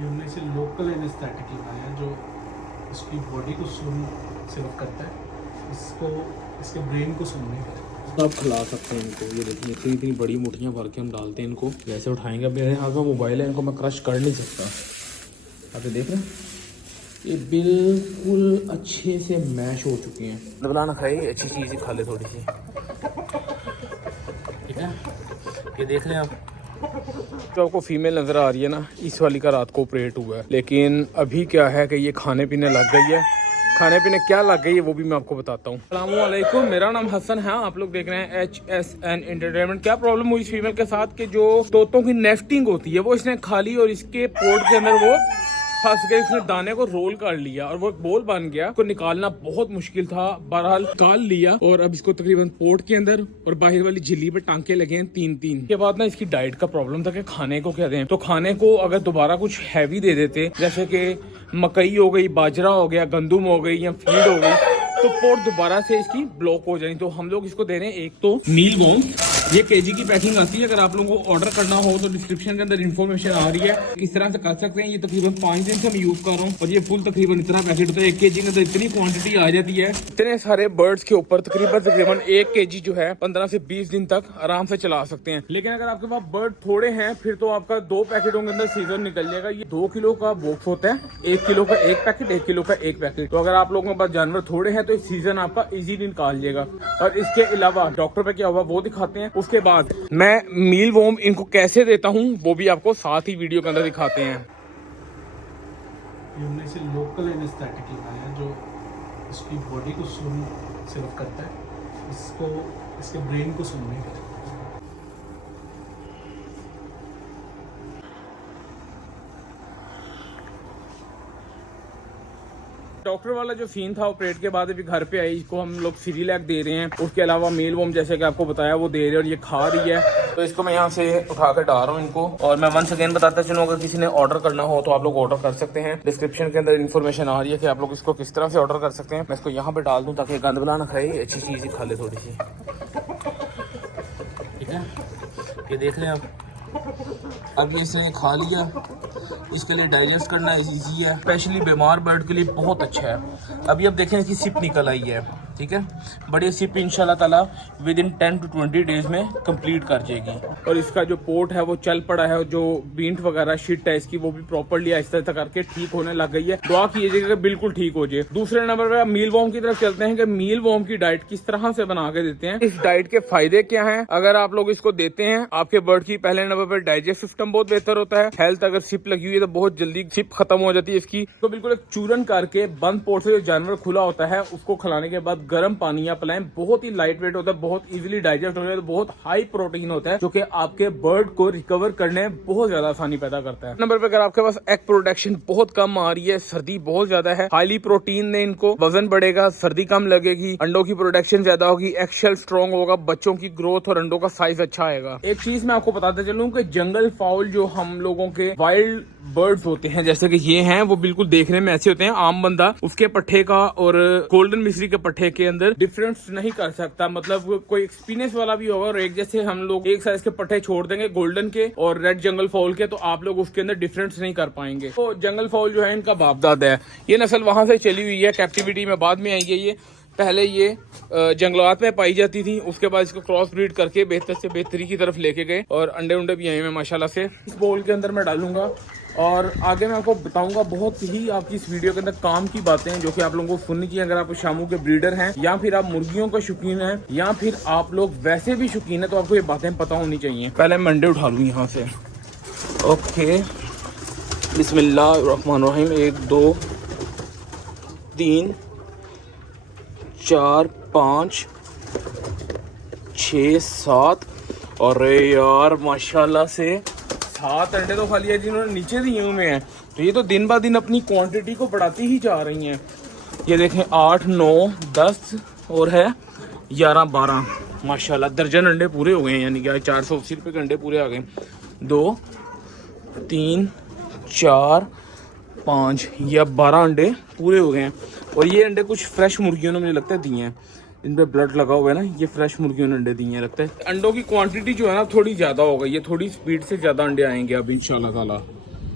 ये हमने इसे लोकल एनेस्थेटिक लगाया है जो इसकी बॉडी को सुन सिर्फ करता है, इसको इसके ब्रेन को सुन नहीं करता। आप खिला सकते हैं इनको। ये देखिए इतनी इतनी बड़ी मुठियाँ भर के हम डालते हैं इनको, जैसे उठाएंगे। अब मेरे हाथ में मोबाइल है, इनको मैं क्रश कर नहीं सकता। आप ये देख रहे हैं ये बिल्कुल अच्छे से मैश हो चुके हैं। दबला ना खाए, अच्छी चीज़ खा ले थोड़ी सी, ठीक है। ये देख रहे हैं आप, जो आपको फीमेल नज़र आ रही है ना, इस वाली का रात को ऑपरेट हुआ है। लेकिन अभी क्या है कि ये खाने पीने लग गई है। खाने पीने क्या लग गई है वो भी मैं आपको बताता हूँ। अस्सलामुअलैकुम, मेरा नाम हसन है, आप लोग देख रहे हैं HSN एंटरटेनमेंट। क्या प्रॉब्लम हुई इस फीमेल के साथ कि जो तोतों की नेस्टिंग होती है वो इसने खा ली और इसके पोर्ट के अंदर वो फंस गए। उसने दाने को रोल कर लिया और वो एक बोल बन गया। उसको निकालना बहुत मुश्किल था, बहरहाल निकाल लिया। और अब इसको तकरीबन पोर्ट के अंदर और बाहर वाली झिल्ली पे टांके लगे हैं 3-3 के बाद ना इसकी डाइट का प्रॉब्लम था कि खाने को क्या दें। तो खाने को अगर दोबारा कुछ हैवी दे देते, जैसे कि मकई हो गई, बाजरा हो गया, गंदुम हो गई या फीड हो गई, तो पोर्ट दोबारा से इसकी ब्लॉक हो जाएगी। तो हम लोग इसको दे रहे हैं एक तो मील वॉर्म, ये केजी की पैकिंग आती है। अगर आप लोगों को ऑर्डर करना हो तो डिस्क्रिप्शन के अंदर इन्फॉर्मेशन आ रही है, किस तरह से कर सकते हैं। ये तकरीबन 5 दिन से मैं यूज कर रहा हूँ और ये फुल तकरीबन इतना पैकेट होता है। 1 केजी के अंदर इतनी क्वांटिटी आ जाती है। इतने सारे बर्ड्स के ऊपर तकरीबन 1 केजी जो है 15 से 20 दिन तक आराम से चला सकते हैं। लेकिन अगर आपके पास बर्ड थोड़े हैं फिर तो आपका 2 पैकेटों के अंदर सीजन निकल जाएगा। ये 2 किलो का बॉक्स होता है, 1 किलो का 1 पैकेट, 1 किलो का 1 पैकेट। तो अगर आप लोगों के पास जानवर थोड़े हैं तो इस सीजन आपका इजीली निकाल जाएगा। और इसके अलावा डॉक्टर पे क्या हुआ वो दिखाते हैं। उसके बाद मैं मील वॉर्म इनको कैसे देता हूँ वो भी आपको साथ ही वीडियो के अंदर दिखाते हैं। ये हमने इसे लोकल एनेस्थेटिक लगाया है जो इसकी बॉडी को सुन सिर्फ करता है, इसको इसके ब्रेन को सुन नहीं करता। डॉक्टर वाला जो सीन था ऑपरेट के बाद अभी घर पे आई, इसको हम लोग सिरिलैक दे रहे हैं। उसके अलावा मील वोम जैसे कि आपको बताया वो दे रहे हैं और ये खा रही है। तो इसको मैं यहाँ से उठा कर डाल रहा हूँ इनको। और मैं वंस अगेन बताता चलूँ, अगर किसी ने ऑर्डर करना हो तो आप लोग ऑर्डर कर सकते हैं। डिस्क्रिप्शन के अंदर इन्फॉर्मेशन आ रही है कि आप लोग इसको किस तरह से ऑर्डर कर सकते हैं। मैं इसको यहाँ पे डाल दूँ ताकि गंद बला ना खाए, अच्छी चीज़ खा ले थोड़ी सी, ठीक है। ये देख रहे हैं आप, अब ये इसने खा लिया। इसके लिए डाइजेस्ट करना इजी है, स्पेशली बीमार बर्ड के लिए बहुत अच्छा है। अभी अब देखें इसकी सिप निकल आई है, ठीक है। बड़ी सिप इंशाल्लाह ताला विद इन 10 to 20 डेज में कंप्लीट कर जाएगी। और इसका जो पोर्ट है वो चल पड़ा है, जो बींट वगैरह शिट है इसकी वो भी प्रॉपरली आहिस्ता करके ठीक होने लग गई है। दुआ कीजिएगा कि बिल्कुल ठीक हो जाए। दूसरे नंबर पे मील वॉर्म की तरफ चलते हैं कि मील वॉर्म की डाइट किस तरह से बना के देते हैं, इस डाइट के फायदे क्या हैं। अगर आप लोग इसको देते हैं, आपके बर्ड की पहले नंबर पर डाइजेस्ट सिस्टम बहुत बेहतर होता है। हेल्थ, अगर सिप लगी हुई है तो बहुत जल्दी सिप खत्म हो जाती है इसकी। तो बिल्कुल एक चूरन करके बंद पोर्ट से जो जानवर खुला होता है उसको खिलाने के बाद गर्म पानी या पिलाएं। बहुत ही लाइट वेट होता है, बहुत इजीली डाइजेस्ट होता है, बहुत हाई प्रोटीन होता है जो कि आपके बर्ड को रिकवर करने में बहुत ज्यादा आसानी पैदा करता है। नंबर पे अगर आपके पास एग प्रोडक्शन बहुत कम आ रही है, सर्दी बहुत ज्यादा है, हाईली प्रोटीन ने इनको वजन बढ़ेगा, सर्दी कम लगेगी, अंडों की प्रोडक्शन ज्यादा होगी, एग शेल स्ट्रॉन्ग होगा, बच्चों की ग्रोथ और अंडों का साइज अच्छा आएगा। एक चीज मैं आपको बताते चलूं कि जंगल फाउल जो हम लोगों के वाइल्ड बर्ड्स होते हैं जैसे कि ये हैं, वो बिल्कुल देखने में ऐसे होते हैं। आम बंदा उसके पट्टे का और गोल्डन मिस्री के पट्टे के अंदर डिफरेंस नहीं कर सकता। मतलब कोई एक्सपीरियंस वाला भी होगा और एक जैसे हम लोग एक साइज के पट्टे छोड़ देंगे गोल्डन के और रेड जंगल फाउल के, तो आप लोग उसके अंदर डिफरेंस नहीं कर पाएंगे। तो जंगल फाउल जो है इनका बाप दादा है। ये नस्ल वहां से चली हुई है, कैप्टिविटी में बाद में आई है। ये पहले ये जंगलात में पाई जाती थी, उसके बाद इसको क्रॉस ब्रीड करके बेहतर से बेहतरी की तरफ लेके गए और अंडे उंडे भी आए हैं माशाल्लाह से। इस बोल के अंदर मैं डालूंगा और आगे मैं आपको बताऊंगा बहुत ही आपकी इस वीडियो के अंदर काम की बातें जो कि आप लोगों को सुननी चाहिए। अगर आप शामू के ब्रीडर हैं या फिर आप मुर्गियों का शौकीन हैं या फिर आप लोग वैसे भी शौकीन है तो आपको ये बातें पता होनी चाहिए। पहले मैं अंडे उठा लूँ यहाँ से। ओके, बिस्मिल्लाहिर्रहमानिर्रहीम। 1 2 3 4 5 6 7 और यार माशाल्लाह से 7 अंडे तो खा लिया जिन्होंने नीचे दिए हुए हैं। तो ये तो दिन ब दिन अपनी क्वांटिटी को बढ़ाती ही जा रही हैं। ये देखें 8 9 10 और है 11 12 माशाल्लाह दर्जन अंडे पूरे हो गए हैं, यानी कि 480 रुपये के अंडे पूरे आ गए। 2 3 4 5 या 12 अंडे पूरे हो गए हैं। और ये अंडे कुछ फ्रेश मुर्गियों ने मुझे लगता है दिए हैं, इन पे ब्लड लगा हुआ है ना, ये फ्रेश मुर्गियों ने अंडे दिए हैं लगता है। अंडों की क्वांटिटी जो है ना थोड़ी ज़्यादा होगा, ये थोड़ी स्पीड से ज़्यादा अंडे आएंगे अब इंशाल्लाह ताला।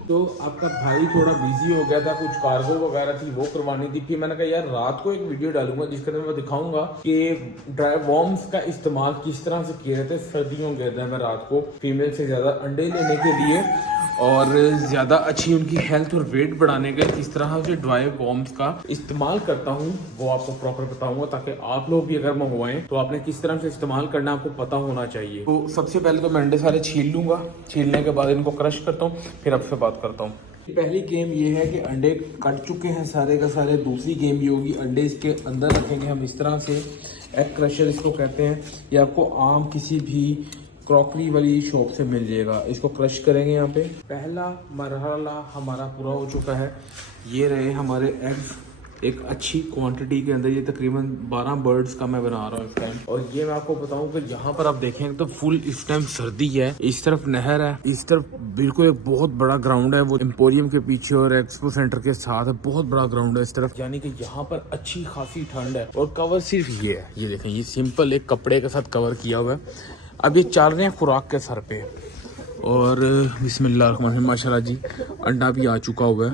तो आपका भाई थोड़ा बिजी हो गया था, कुछ कार्गो वगैरह थी वो करवानी थी। फिर मैंने कहा यार रात को एक वीडियो डालूंगा जिसके अंदर मैं दिखाऊंगा कि ड्राई वॉर्म्स का इस्तेमाल किस तरह से किए जाते हैं सर्दियों के अंदर। मैं रात को फीमेल से ज़्यादा अंडे लेने के लिए और ज़्यादा अच्छी उनकी हेल्थ और वेट बढ़ाने के किस तरह से ड्राई वॉर्म्स का इस्तेमाल करता हूँ वो आपको प्रॉपर बताऊंगा, ताकि आप लोग भी अगर मंगवाएं तो आपने किस तरह से इस्तेमाल करना आपको पता होना चाहिए। तो सबसे पहले तो मैं अंडे सारे छील लूंगा, छीलने के बाद इनको क्रश करता हूँ, फिर आपसे बात करता हूँ। पहली गेम ये है कि अंडे कट चुके हैं सारे का सारे। दूसरी गेम ये होगी, अंडे इसके अंदर रखेंगे हम इस तरह से, एग क्रशर इसको कहते हैं। ये आपको आम किसी भी क्रॉकरी वाली शॉप से मिल जाएगा। इसको क्रश करेंगे यहाँ पे। पहला मरहला हमारा पूरा हो चुका है। ये रहे हमारे एग्स एक अच्छी क्वांटिटी के अंदर। ये तकरीबन 12 बर्ड्स का मैं बना रहा हूँ इस टाइम। और ये मैं आपको बताऊँ कि यहाँ पर आप देखेंगे तो फुल इस टाइम सर्दी है। इस तरफ नहर है, इस तरफ बिल्कुल एक बहुत बड़ा ग्राउंड है, वो एम्पोरियम के पीछे और एक्सपो सेंटर के साथ है। बहुत बड़ा ग्राउंड है इस तरफ, यानी कि यहाँ पर अच्छी खासी ठंड है। और कवर सिर्फ ये है, ये देखें, ये सिंपल एक कपड़े के साथ कवर किया हुआ है। अब ये चल रहे हैं खुराक के सर पे। और बिस्मिल्लाह माशाल्लाह जी, अंडा भी आ चुका हुआ है।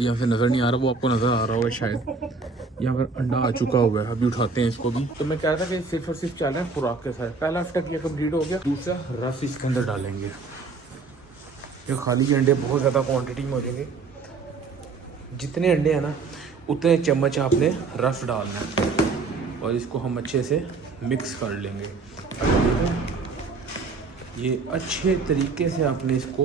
यहाँ से नज़र नहीं आ रहा, वो आपको नज़र आ रहा होगा शायद। यहाँ पर अंडा आ चुका हुआ है, अभी उठाते हैं इसको भी। तो मैं कह रहा था कि सिर्फ और सिर्फ चल रहे हैं खुराक के साथ। पहला स्टेप ये कंप्लीट हो गया। दूसरा रस इसके अंदर डालेंगे। ये खाली अंडे बहुत ज़्यादा क्वान्टिटी में हो जाएंगे। जितने अंडे हैं ना उतने चम्मच आपने रस डालना है और इसको हम अच्छे से मिक्स कर लेंगे। ये अच्छे तरीके से आपने इसको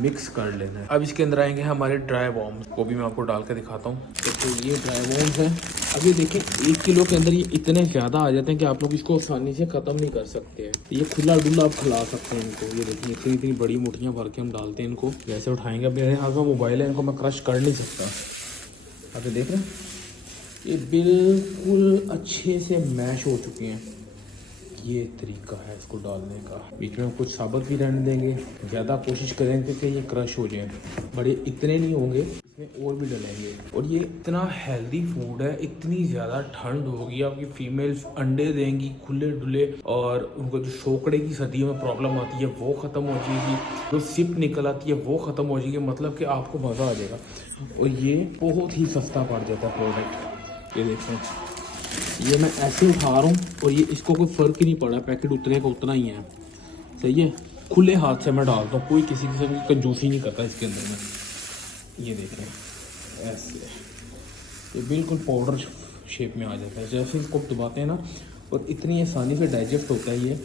मिक्स कर लेना है। अब इसके अंदर आएंगे हमारे ड्राई वॉर्म्स, वो भी मैं आपको डाल के दिखाता हूँ। तो ये ड्राई वॉर्म्स हैं। अब ये देखें 1 किलो के अंदर ये इतने ज़्यादा आ जाते हैं कि आप लोग इसको आसानी से ख़त्म नहीं कर सकते हैं। ये खुला डुला आप खिला सकते हैं इनको। ये देखिए इतनी इतनी बड़ी मुठियाँ भर के हम डालते हैं इनको। जैसे उठाएंगे, अब मेरे हाथ में मोबाइल है, इनको मैं क्रश कर नहीं सकता। आप देख रहे हैं ये बिल्कुल अच्छे से मैश हो चुके हैं। ये तरीका है इसको डालने का। बीच में कुछ साबुत भी रहने देंगे, ज़्यादा कोशिश करेंगे कि ये क्रश हो जाए। बड़े इतने नहीं होंगे, इसमें और भी डालेंगे। और ये इतना हेल्दी फूड है। इतनी ज़्यादा ठंड होगी, आपकी फीमेल्स अंडे देंगी खुले डुले, और उनको जो सोकड़े की सर्दियों में प्रॉब्लम आती है वो ख़त्म हो जाएगी, जो सिप निकल आती है वो ख़त्म हो जाएगी। मतलब कि आपको मज़ा आ जाएगा। और ये बहुत ही सस्ता पड़ जाता है प्रोडक्ट। ये देखें, ये मैं ऐसे उठा रहा हूँ और ये इसको कोई फ़र्क ही नहीं पड़ा, पैकेट उतने का उतना ही है। सही है, खुले हाथ से मैं डालता हूँ, कोई किसी किस्म की कंजूसी नहीं करता इसके अंदर में। ये देखें ऐसे, ये बिल्कुल पाउडर शेप में आ जाता है। जैसे इसको दबाते हैं ना, और इतनी आसानी से डाइजेस्ट होता है ये।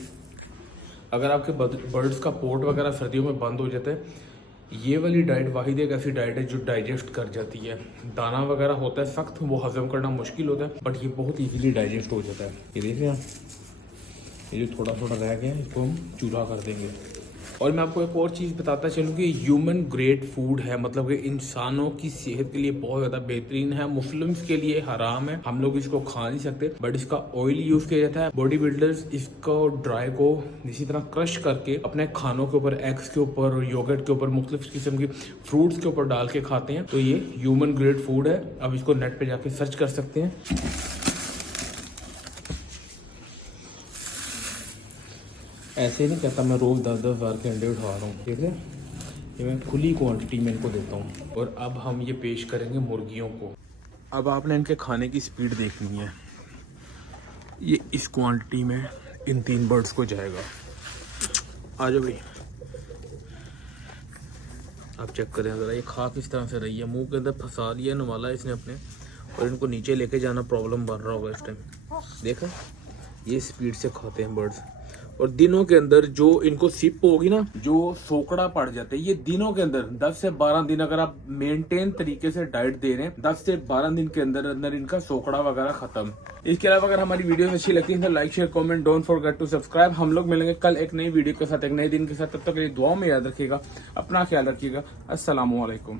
अगर आपके बर्ड्स का पोर्ट वगैरह सर्दियों में बंद हो जाता है, ये वाली डाइट वाहिद एक ऐसी डाइट है जो डाइजेस्ट कर जाती है। दाना वगैरह होता है सख्त, वो हजम करना मुश्किल होता है, बट ये बहुत इजीली डाइजेस्ट हो जाता है। ये देखिए आप, ये जो थोड़ा थोड़ा रह गया है इसको हम चूल्हा कर देंगे। और मैं आपको एक और चीज़ बताता चलूँ कि ह्यूमन ग्रेड फूड है, मतलब कि इंसानों की सेहत के लिए बहुत ज़्यादा बेहतरीन है। मुस्लिम्स के लिए हराम है, हम लोग इसको खा नहीं सकते, बट इसका ऑयल यूज़ किया जाता है। बॉडी बिल्डर्स इसको ड्राई को इसी तरह क्रश करके अपने खानों के ऊपर, एग्स के ऊपर, योगर्ट के ऊपर, मुख्तलिफ किस्म की फ्रूट्स के ऊपर डाल के खाते हैं। तो ये ह्यूमन ग्रेड फूड है। अब इसको नेट पर जाके सर्च कर सकते हैं। ऐसे नहीं कहता मैं रोज़ 10-10 हज़ार के अंडे उठा रहा हूँ, ठीक है। ये मैं खुली क्वांटिटी में इनको देता हूँ। और अब हम ये पेश करेंगे मुर्गियों को। अब आपने इनके खाने की स्पीड देखनी है। ये इस क्वांटिटी में इन 3 बर्ड्स को जाएगा। आ जाओ भाई, आप चेक करें ज़रा, ये खा किस तरह से रही है। मुंह के अंदर फंसा लिया नवाला इसने अपने, और इनको नीचे लेके जाना प्रॉब्लम बन रहा होगा इस टाइम। देखा, ये स्पीड से खाते हैं बर्ड्स। और दिनों के अंदर जो इनको सिप होगी ना, जो सोकड़ा पड़ जाते हैं, ये दिनों के अंदर 10 से 12 दिन अगर आप मेंटेन तरीके से डाइट दे रहे हैं, 10 से 12 दिन के अंदर अंदर इनका सोकड़ा वगैरह खत्म। इसके अलावा अगर हमारी वीडियो अच्छी लगती है तो like share comment, don't forget to subscribe. हम लोग मिलेंगे कल एक नई वीडियो के साथ, एक नए दिन के साथ। तब तक के लिए दुआ में याद रखिएगा, अपना ख्याल रखिएगा। अस्सलामु अलैकुम।